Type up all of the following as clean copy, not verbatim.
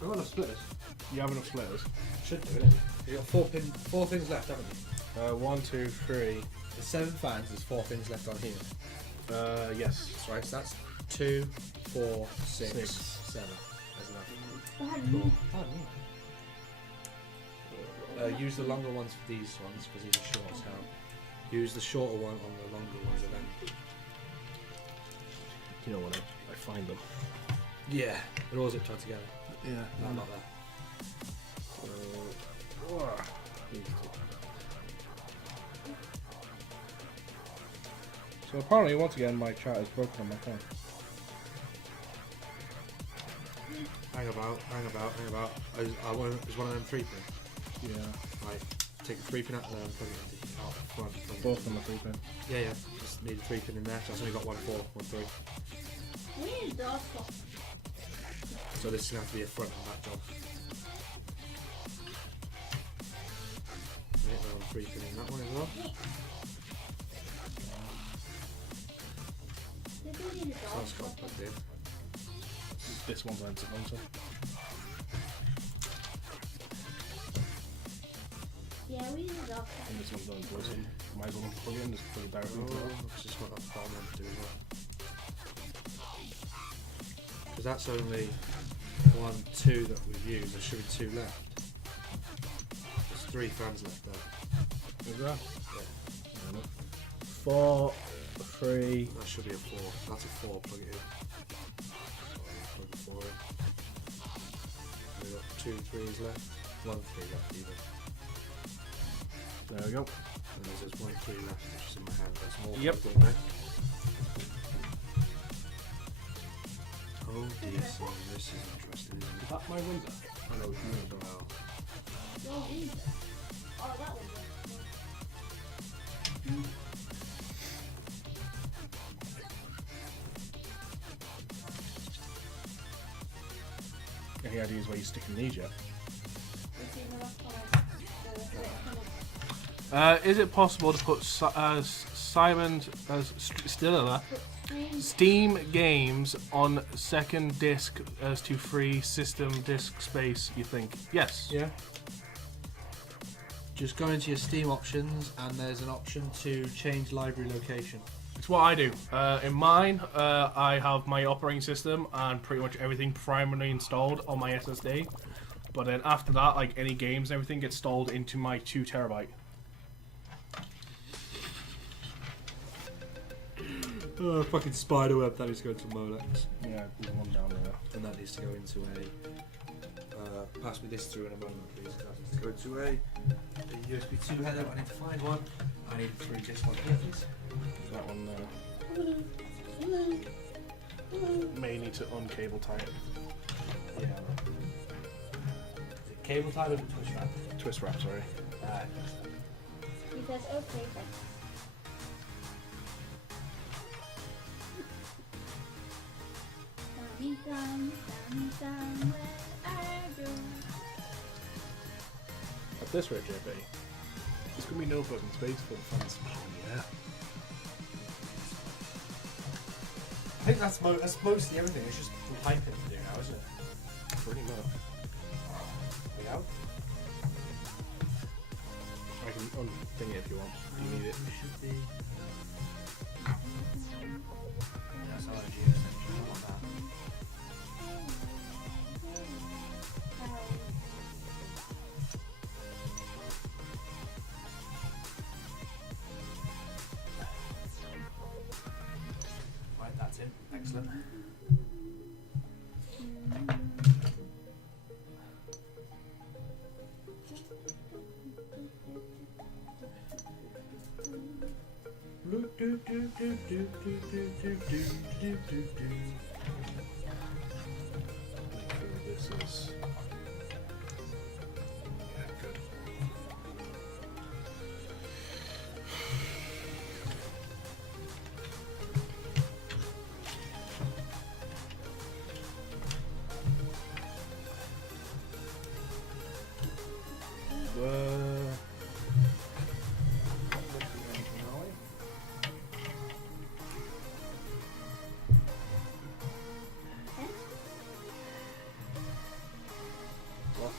I've got enough splitters. You have enough splitters? Should do, innit? You've got four things left, haven't you? 1, 2, 3. There's 7 fans, there's 4 things left on here. Yes. That's right, so that's 2, 4, 6, 7. There's enough. Cool. Use the longer ones for these ones, because these are short as hell. Use the shorter one on the longer ones and then... You know when I find them. Yeah, they're all zip tied together. Yeah. No, not there. So apparently, once again, my chat is broken on my phone. Hang about. Is one of them 3 pin? Yeah. Right, take the 3 pin out and then plug it out front. Both of them are 3 pin. Yeah. Just need a 3 pin in there. So I've only got 1 4, 1 3. So this is going to have to be a front and back job. Right, then I'm 3 pin in that one as well. So that's got plugged in. This one's on to Yeah, we use it off. and this one's on to Might as well plug it in, just plug it directly into it. That's just what that bottom one to do as well. Because that's only 1, 2 that we've used. There should be 2 left. There's 3 fans left there. Is that? Yeah. 4, 3. That should be a 4. That's a 4. Plug it in. Plug the 4 in. We've got 2 3s left. 1 3 left even. There we go. And there's just 1 3 left, which is in my hand. That's more. Yep. plugged in there. Oh dear, so this is interesting, isn't it? Is that my window? I know it's yours as well. Oh, that one. Any ideas where you're sticking these yet? Is it possible to put Simon's Steam games on second disc as to free system disc space? You think? Yes. Yeah. Just go into your Steam options and there's an option to change library location. It's what I do. In mine, I have my operating system and pretty much everything primarily installed on my SSD. But then after that, like any games and everything gets installed into my 2 terabyte. Oh, fucking spiderweb, that needs to go into Molex. Yeah, there's one down there. And that needs to go into a... pass me this through in a moment, please. That needs to go to a USB 2 header. I need to find one. I need 3 disc one here, please. That one may need to uncable tie it. Yeah. Is it cable tied or twist wrap? Twist wrap, sorry. He says, okay, then. At this rate, JP, there's going to be no fucking space for the fans. Oh, yeah. I think that's mostly everything. It's just the piping to do now, isn't it? Pretty much. You know? I can unthing it if you want. Do you need it? It should be... That's not a geo section. I want that. Right, that's it. Excellent. This is... Yeah, good.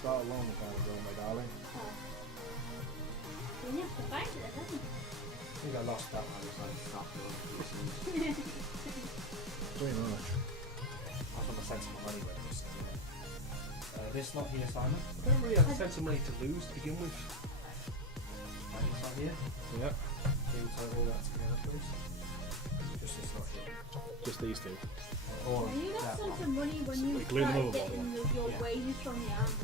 Start along the kind of go, my darling. Oh. We have to find it, doesn't it? I think I lost that one. I was like, stop doing Pretty much. I thought I sent some money with this. This not here, Simon. I don't really have a sense of money to lose to begin with. Right, it's not here. Yeah. Can you tie all that together, please? Just this not here. Just these two. Or And you got that some one. money when So you we glue them started over, getting your Yeah. wages from the army.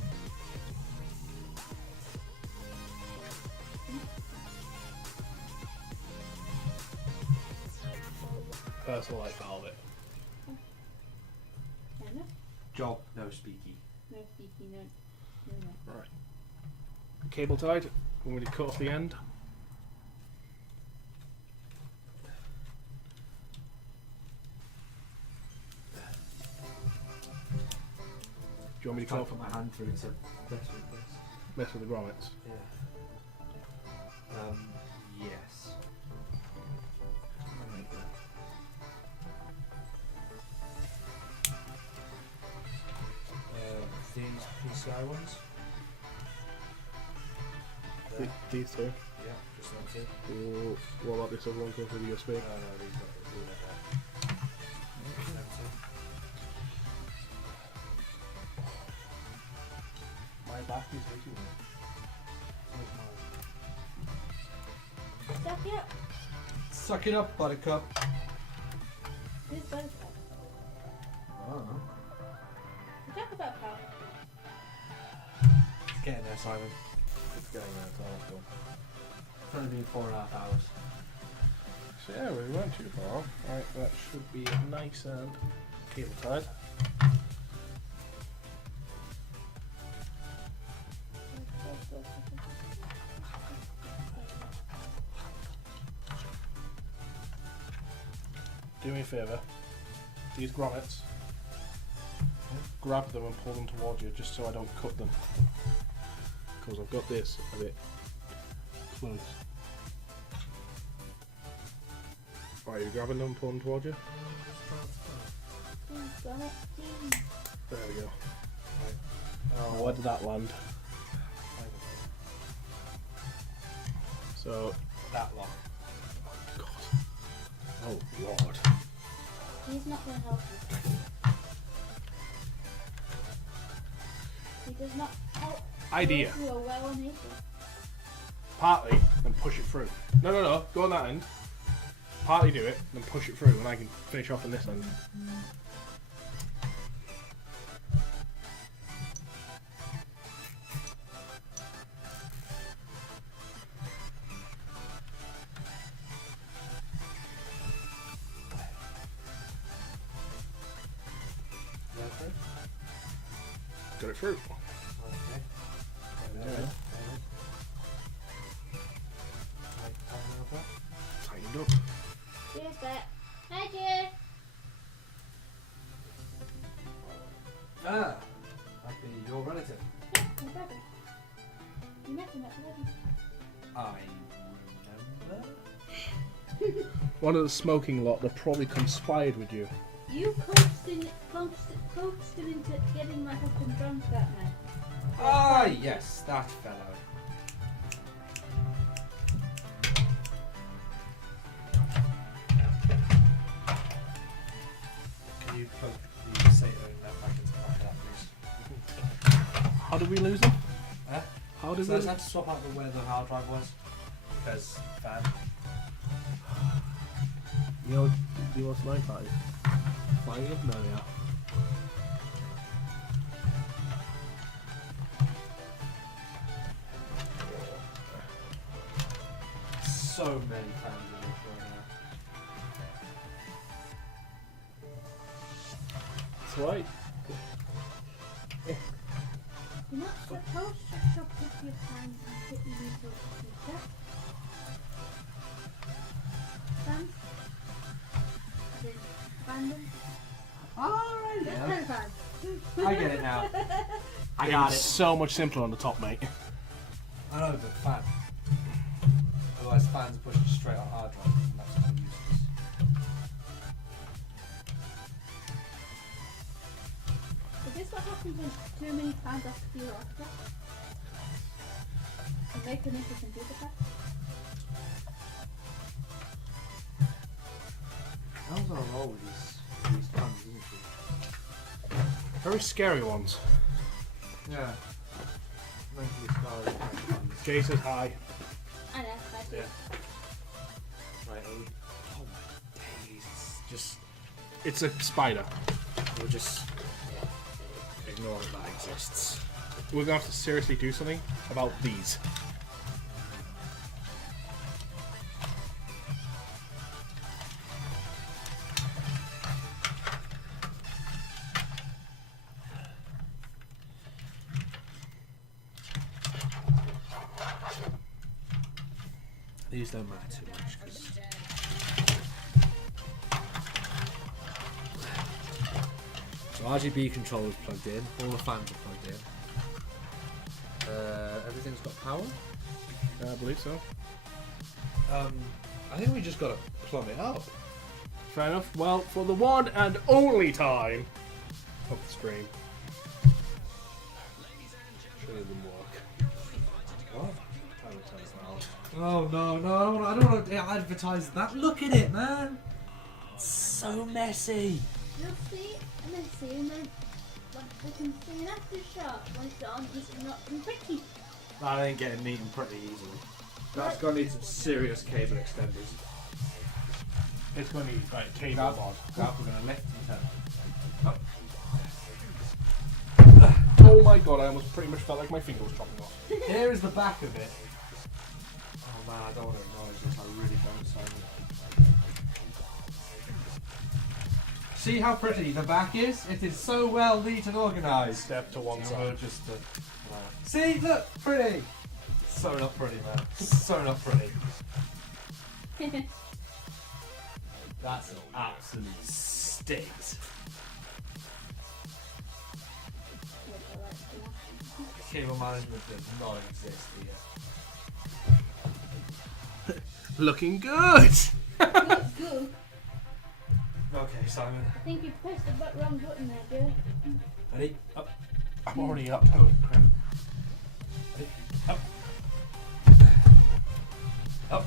Personal life out of it. Kind of. Job, no speaky. No speaking, no. Right. Cable tied. We want to cut off the end. Do you want me to cut Can't off put my hand through to mess with this. mess with the grommets? Yeah. Yes. I'll make that. These PCI ones? There. These two. Yeah, just them two. Ooh, what about this other one going through the USB? No, these got all that there. Them two. My back is making Suck it up. Suck it up, buttercup. Who's Buttercup? I don't know. We talk about power. It's getting there, Simon. It's getting there, so let's go. It's only been 4.5 hours. So yeah, we weren't too far off. Right, that should be nice and cable tied. Do me a favour. These grommets, grab them and pull them towards you, just so I don't cut them. Because I've got this a bit close. Right, you grabbing them and pulling them towards you? There we go. Oh, where did that land? So, That long. God. Oh, Lord. He's not going to help you. He does not help. Idea. those who are well unable. Partly, then push it through. No. Go on that end. Partly do it, then push it through, and I can finish off on this end. Got it through. Okay. Yeah. Tightened up. Cheers, Bet. Hi, cheers. Ah! That'd be your relative. Yeah, my brother. You met him at the wedding. I remember. One of the smoking lot that probably conspired with you. You coaxed him into getting my husband drunk that night. Ah, yes, that fellow. Can you plug the Sato net back into the back of that, please? How did we lose them? Huh? How did So we I just had to swap out where the hard drive was. Because fan. You know, do you want some party? Flying up? No, yeah. So many fans in this right now. That's right. You're not supposed to chop up your pans and put them into a computer. Fans? Fandom? Alright, That's yeah. kind of fun. I get it now. I got It's it. so much simpler on the top, mate. I know, but fan. Otherwise, fans are pushed straight on hard drive, and that's kind of useless. Is this what happens even too many times after your after. You make them into computer pack. How's on a roll with these guns, isn't she? Very scary ones. Yeah. Mentally scarred guns. Jay says hi. I know, I do. Yeah. Right, oh my days. It's a spider. We'll just ignore that that exists. We're gonna have to seriously do something about these. These don't matter too much because so RGB controllers plugged in, all the fans are plugged in. Everything's got power. I believe so. I think we just got to plumb it up. Fair enough. Well, for the one and only time of the stream. Surely it didn't work. What? Time to turn it around. Oh no, I don't want to advertise that. Look at it, man. It's so messy. You'll see, and then see, and then like, I can see an after shot when it's on, it's not pretty. That ain't getting neat and pretty easily. That's gonna need some serious cable extenders. It's going to need right cable Grab, on. we're gonna lift and turn. Oh my god! I almost pretty much felt like my finger was chopping off. Here is the back of it. Oh man, I don't want to acknowledge this. I really don't, Simon. See how pretty the back is? It is so well neat and organised. Step to one side. See, look, pretty. So not pretty, man. So not pretty. That's an absolute state. Cable management does not exist here. Looking good. Looks good. Okay, Simon. I think you pressed the wrong button there, dude. Ready? Up. I'm already up. Oh, crap. Ready? Up. Up.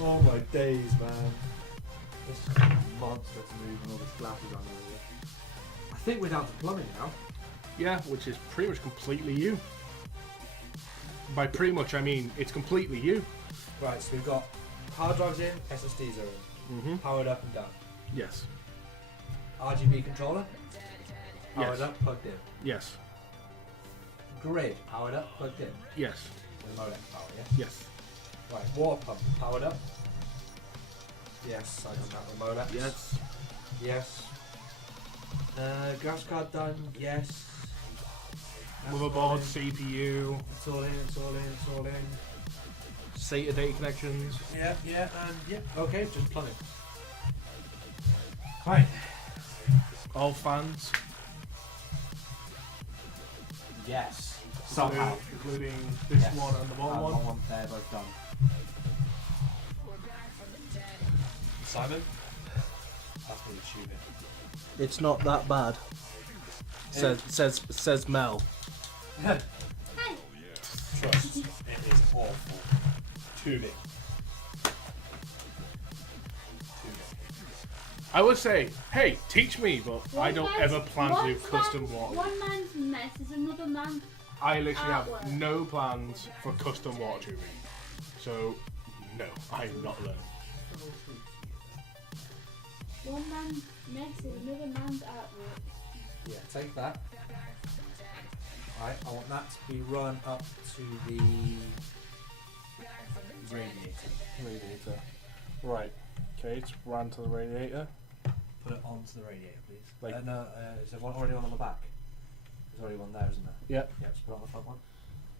Oh my days, man. This is a monster to move and all this glass is on over. I think we're down to plumbing now. Yeah, which is pretty much completely you. By pretty much, I mean it's completely you. Right, so we've got hard drives in, SSDs are in. Mm-hmm. Powered up and down. Yes. RGB controller. Powered Yes. up, plugged in. Yes. Grid. Powered up, plugged in. Yes. With modem power, yeah? Yes. Right, water pump. Powered up. Yes, I done that with modem. Yes. Yes. Graphics card done. Yes. That's all Motherboard, in. CPU, It's all in, it's all in, it's all in. SATA data connections. Yeah, yeah, and yeah. Okay, just plumbing. Right. All fans. Yes. Somehow. Including this Yes. one and the bottom one. One there, both done. Simon? That's me tune it. It's not that bad. Says Mel. Hi. Trust, it is awful. Tuning. I would say, hey, teach me, but I don't man's- ever plan to do one custom man's- water. One man's mess is another man's. I literally have artwork. no plans for custom water tubing. So, no, I'm not learning. One man's mess is another man's artwork. Yeah, take that. Right, I want that to be run up to the radiator. Radiator. Right. Okay, it's run to the radiator. Put it onto the radiator, please. Like- No, is there one already on the back? There's already one there, isn't there? Yeah. Yeah, just put it on the front one.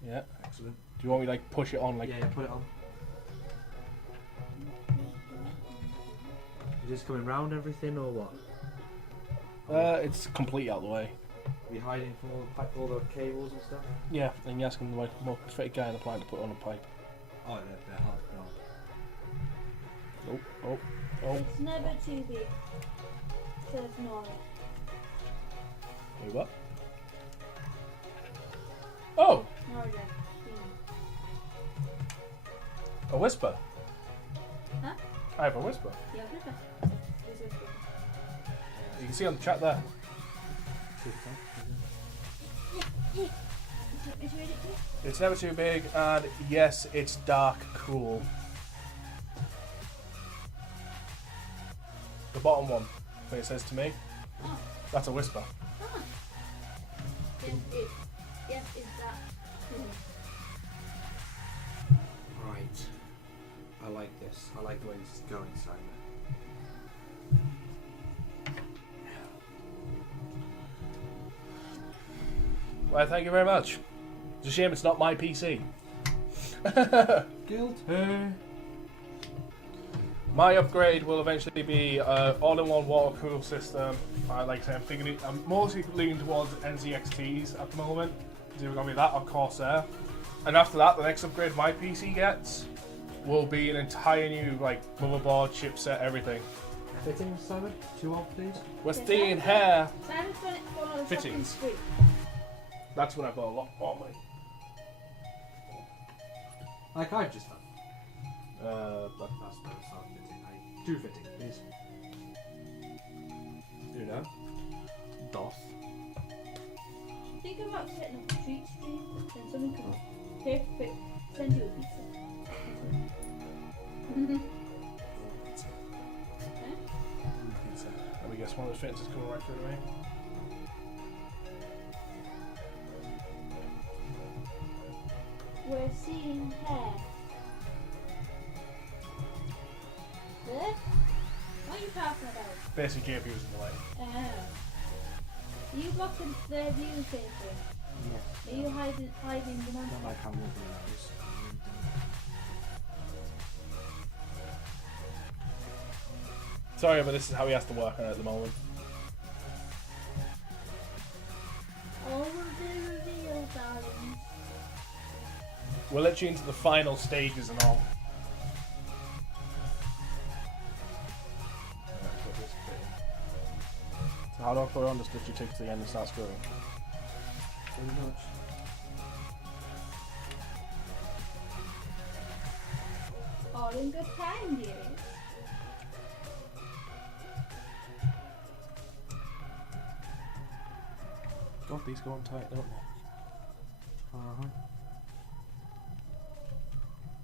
Yeah. Excellent. Do you want me to like push it on like? Yeah, put it on. You just coming round everything or what? It's completely out of the way. Are you hiding from all the cables and stuff? Yeah, and you're asking the most fitted guy in the plant to put it on a pipe. Oh, they're hard to put on. Oh. It's never too big. So it's normal. Wait, what? Oh, No, yeah. a whisper. Huh? I have a whisper. Yeah, whisper. You can see on the chat there. It's never too big, and yes, it's dark cool. The bottom one, where it says to me, Oh. that's a whisper. Ah. Yes, it's that. Right. I like this. I like the way this is going, Simon. Well, thank you very much. It's a shame it's not my PC. Guilty. My upgrade will eventually be all-in-one water cool system. Like I said, I'm mostly leaning towards NZXTs at the moment. It's either going to be that or Corsair. And after that, the next upgrade my PC gets will be an entire new like motherboard, chipset, everything. Fittings, Simon? 2 on, please. We're staying here. Simon's got it for a Fittings. shopping spree. That's when I got a lot more money. Like I've just done. But That's no start fitting. 2 fittings, please. Do you know? doth. Think about setting up a treat stream, then someone can take a pic, send you a pizza. Pizza. Let me guess, one of those fittings is coming right through to me. We're seeing hair. There? What are you talking about? Basically, JP was in the way. You blocking their view paper. Yeah. Are you hiding the money? Not like I'm looking at this. Sorry, but this is how he has to work on it at the moment. All will be revealed, darling. We're literally into the final stages and all. So how do I put it on? Just literally take to the end and start screwing. Pretty much. All in good time, dear. God, these go on tight, don't they? Uh-huh.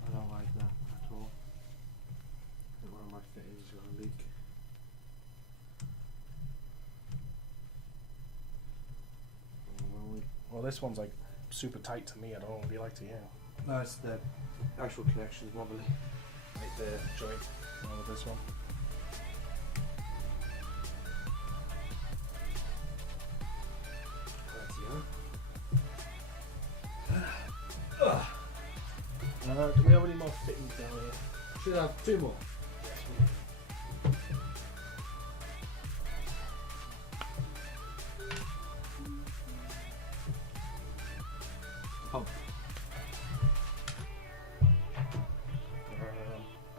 I don't like that at all. I think one of my fittings is going to leak. Well, this one's like super tight to me. I don't know what it'd be like to you. No, it's the actual connection's wobbly. Like the joint with this one. Do we have any more fittings down here? Should have 2 more. Pump.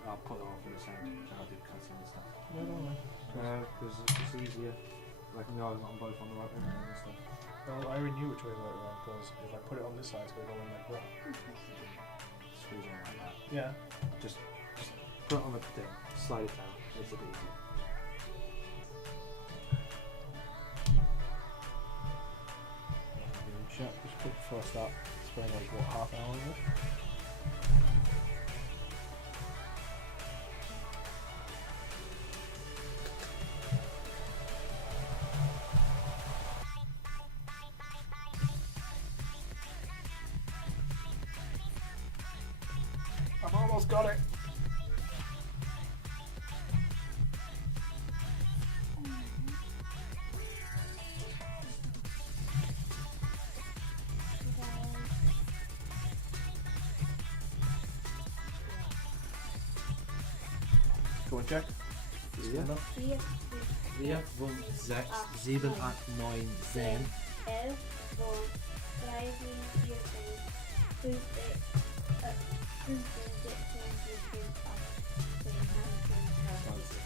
I'll put them on for the same. I'll do cutting and stuff. No, no, no. Because it's easier. Like, no, I'm on both on the right way and stuff. Well, I already knew which way the right around because if I put it on this side, it's going to go in like that. Screws on like that. Yeah. Just put it on the thing, slide it down, makes it easy. Check just quick before I start spraying like what, half an hour of it? I've almost got it. Go and check. Is it Ja. enough? 4, 4, 5, 6, 7, 8, 9, 10. 11, 12, 13, 14, 15, 16, 17, 18, 19, 20,